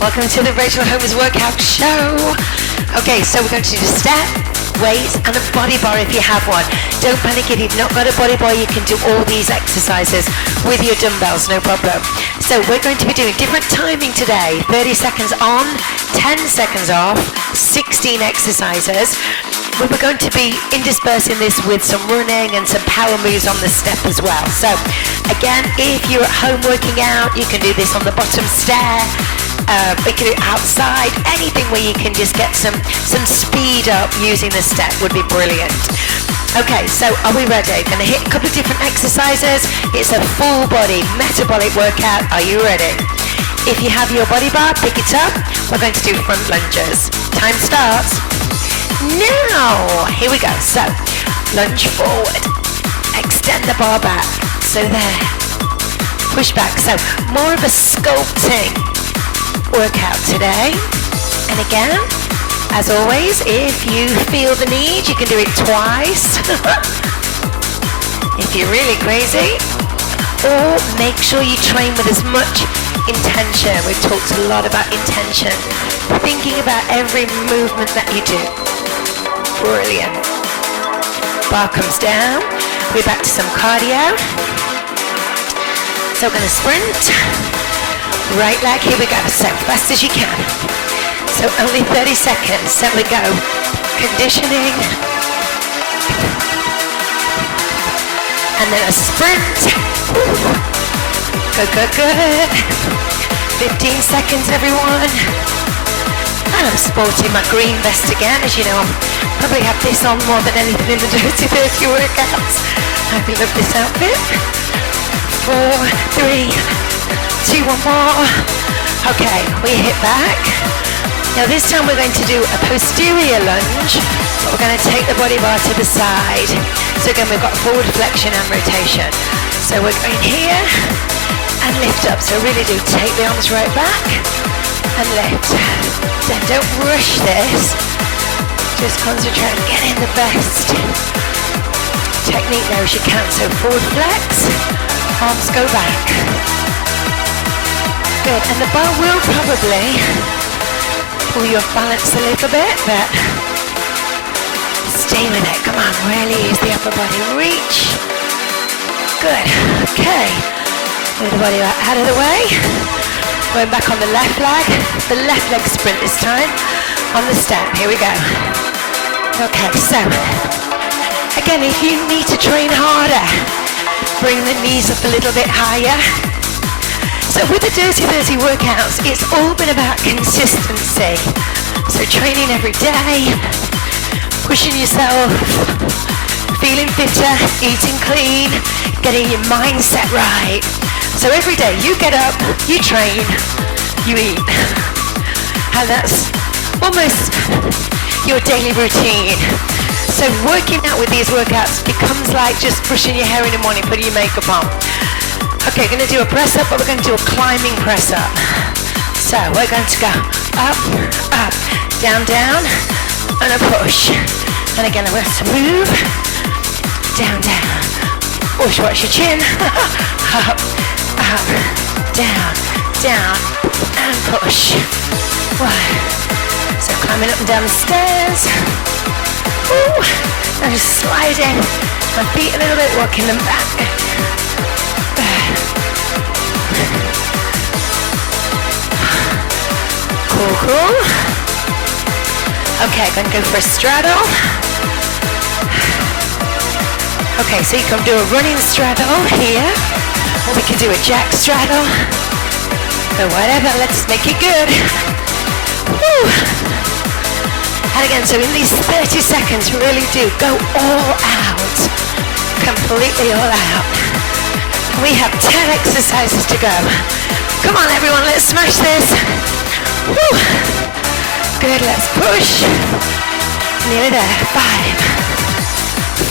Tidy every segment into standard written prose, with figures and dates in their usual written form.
Welcome to the Rachel Holmes Workout Show. Okay, so we're going to do step, weights, and a body bar if you have one. Don't panic if you've not got a body bar, you can do all these exercises with your dumbbells, no problem. So we're going to be doing different timing today. 30 seconds on, 10 seconds off, 16 exercises. We're going to be interspersing this with some running and some power moves on the step as well. So again, if you're at home working out, you can do this on the bottom stair. We can do it outside. Anything where you can just get some speed up using the step would be brilliant. Okay, so are we ready? Going to hit a couple of different exercises. It's a full body metabolic workout. Are you ready? If you have your body bar, pick it up. We're going to do front lunges. Time starts now. Here we go. So lunge forward, extend the bar back. So there, push back. So more of a sculpting workout today. And again, as always, if you feel the need, you can do it twice if you're really crazy, or make sure you train with as much intention. We've talked a lot about intention, thinking about every movement that you do. Brilliant. Bar comes down. We're back to some cardio. So we're going to sprint. Right leg, here we go. So fast as you can. So only 30 seconds. So we go. Conditioning. And then a sprint. Good, good, good. 15 seconds, everyone. And I'm sporting my green vest again. As you know, I probably have this on more than anything in the Dirty 30 workouts. I love this outfit. 4, 3, 2, 1 more. Okay, we hit back. Now this time we're going to do a posterior lunge, but we're going to take the body bar to the side. So again, we've got forward flexion and rotation. So we're going here and lift up. So really do take the arms right back and lift. Then don't rush this. Just concentrate on getting the best technique there as you can. So forward flex, arms go back. Good, and the bar will probably pull you off balance a little bit, but stay with it. Come on, really use the upper body. Reach. Good, okay. Move the body out of the way. Going back on the left leg sprint this time. On the step, here we go. Okay, so, again, if you need to train harder, bring the knees up a little bit higher. So with the Dirty 30 workouts, it's all been about consistency. So training every day, pushing yourself, feeling fitter, eating clean, getting your mindset right. So every day you get up, you train, you eat. And that's almost your daily routine. So working out with these workouts becomes like just brushing your hair in the morning, putting your makeup on. Okay, we're going to do a press up, but we're going to do a climbing press up. So we're going to go up, up, down, down, and a push. And again, I'm going to move, down, down. Push, watch your chin. Up, up, down, down, and push. One. So climbing up and down the stairs. Ooh, and just sliding my feet a little bit, walking them back. Cool, cool. Okay, going to go for a straddle. Okay, so you can do a running straddle here, or we can do a jack straddle. So whatever, let's make it good. Woo. And again, so in these 30 seconds, really do go all out, completely all out. We have 10 exercises to go. Come on, everyone, let's smash this. Woo. Good, let's push. Nearly there. 5,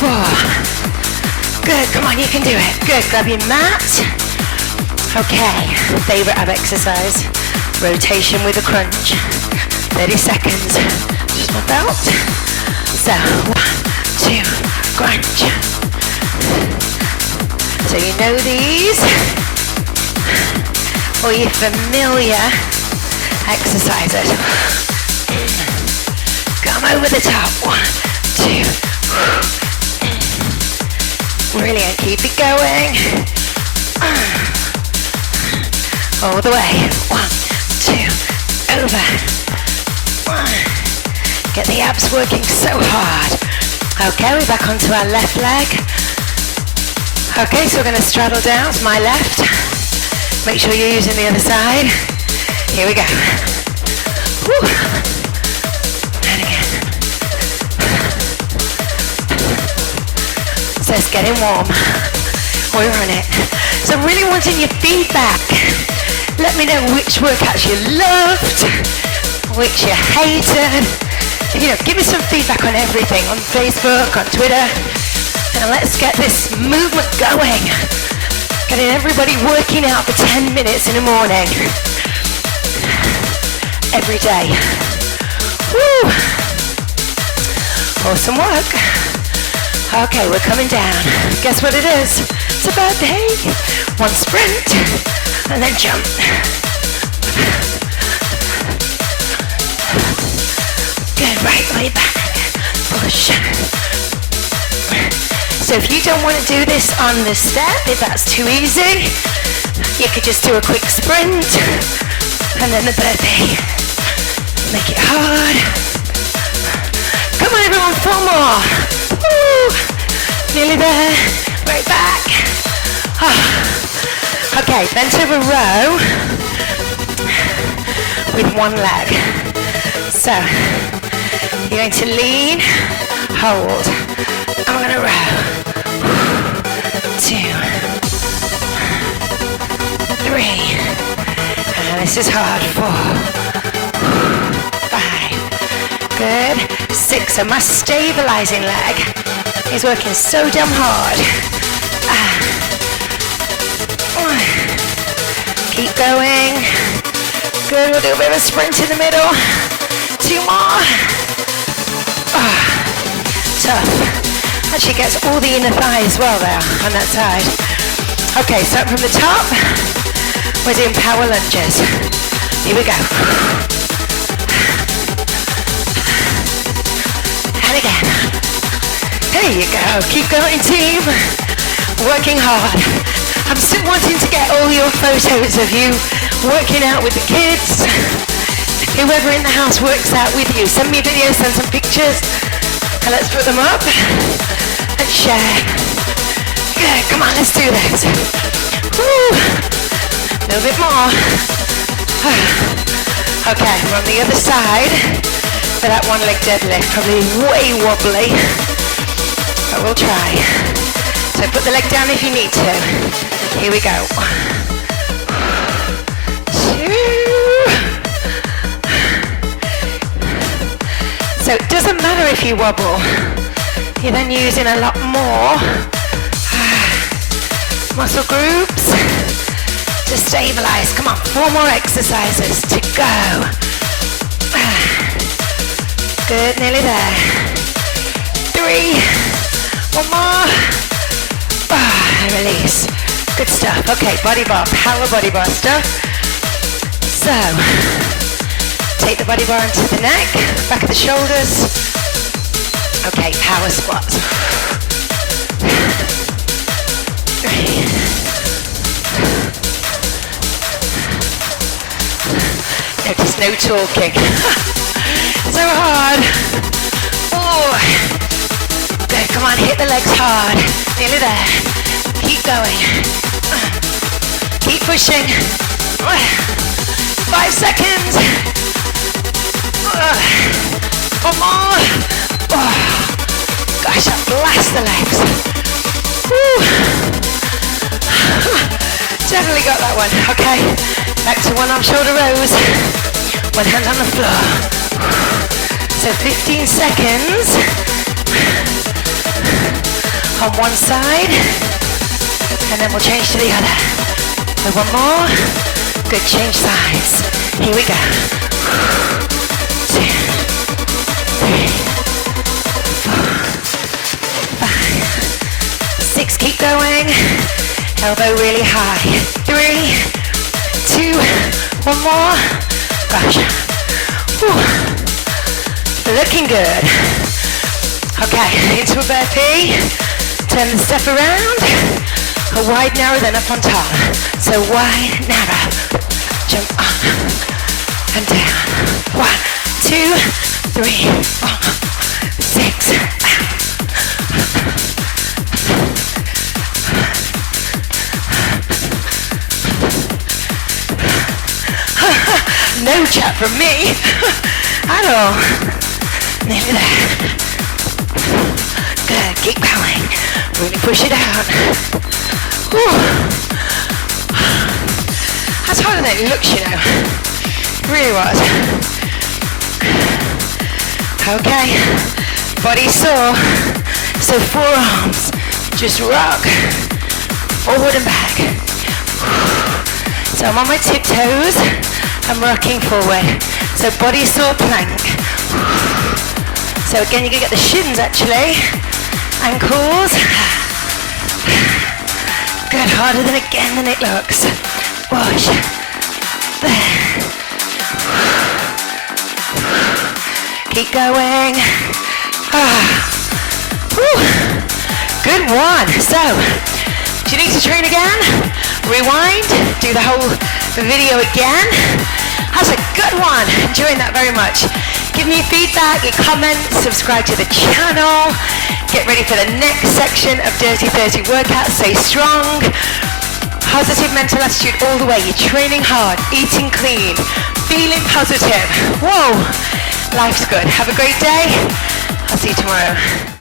4. Good, come on, you can do it. Good, grab your mat. Okay, favorite ab exercise, rotation with a crunch. 30 seconds. Just my belt. So 1, 2, crunch. So you know these, or you're familiar exercises. Come over the top. 1, 2. Brilliant, keep it going. All the way. 1, 2, over. 1. Get the abs working so hard. Okay, we're back onto our left leg. Okay, so we're going to straddle down to my left. Make sure you're using the other side. Here we go. Woo. And again. So it's getting warm. We're on it. So I'm really wanting your feedback. Let me know which workouts you loved, which you hated. You know, give me some feedback on everything, on Facebook, on Twitter. And let's get this movement going. Getting everybody working out for 10 minutes in the morning. Every day. Woo! Awesome work. Okay, we're coming down. Guess what it is? It's a birthday. 1 sprint, and then jump. Good, right way back. Push. So if you don't want to do this on the step, if that's too easy, you could just do a quick sprint and then the burpee. Make it hard. Come on everyone, 4 more. Woo. Nearly there. Right back. Okay, bent over row with 1 leg. So you're going to lean, hold, and we're going to row. 2, 3, and this is hard. 4, 5, good. 6, so my stabilizing leg is working so damn hard. Keep going. Good, we'll do a bit of a sprint in the middle. 2 more. Tough. Actually gets all the inner thigh as well there on that side. Okay, so from the top, we're doing power lunges. Here we go. And again. There you go. Keep going, team. Working hard. I'm still wanting to get all your photos of you working out with the kids. Whoever in the house works out with you. Send me videos, send some pictures, and let's put them up. And share. Good, come on, let's do this. Woo. A little bit more. Okay, we're on the other side for that 1 leg deadlift. Probably way wobbly, but we'll try. So put the leg down if you need to. Here we go. 2. So it doesn't matter if you wobble. You're then using a lot more muscle groups to stabilize. Come on, 4 more exercises to go. Good, nearly there. 3, 1 more. Release. Good stuff. Okay, body bar, power body bar stuff. So, take the body bar into the neck, back of the shoulders. Okay, power squats. 3. Notice no talking. So hard. Oh. Good, come on, hit the legs hard. Nearly there. Keep going. Keep pushing. 5 seconds. 1 more. Gosh, that blasts the legs. Woo. Definitely got that one. Okay, back to 1 arm shoulder rows. 1 hand on the floor. So 15 seconds on one side, and then we'll change to the other. So 1 more. Good, change sides. Here we go. 2, 3, 4, 5, 6. Keep going. Elbow really high. 3, 2, 1 more. Gosh. Whew. Looking good. Okay, into a burpee. Turn the step around. A wide, narrow, then up on top. So wide, narrow. Jump up and down. 1, 2, 3, 4, 6. No chat from me at all. Nearly there. Good, keep going. Really push it out. Whew. That's harder than it looks, you know. It really was. Okay, body sore. So forearms, just rock forward and back. So I'm on my tiptoes. I'm rocking forward. So body sore plank. So again, you're gonna get the shins actually. Ankles. Good, harder than it looks. Wash. There. Keep going. Good one. So, do you need to train again? Rewind, do the whole video again. That's a good one. Enjoying that very much. Give me your feedback, your comments, subscribe to the channel. Get ready for the next section of Dirty 30 workouts. Stay strong. Positive mental attitude all the way. You're training hard, eating clean, feeling positive. Whoa, life's good. Have a great day. I'll see you tomorrow.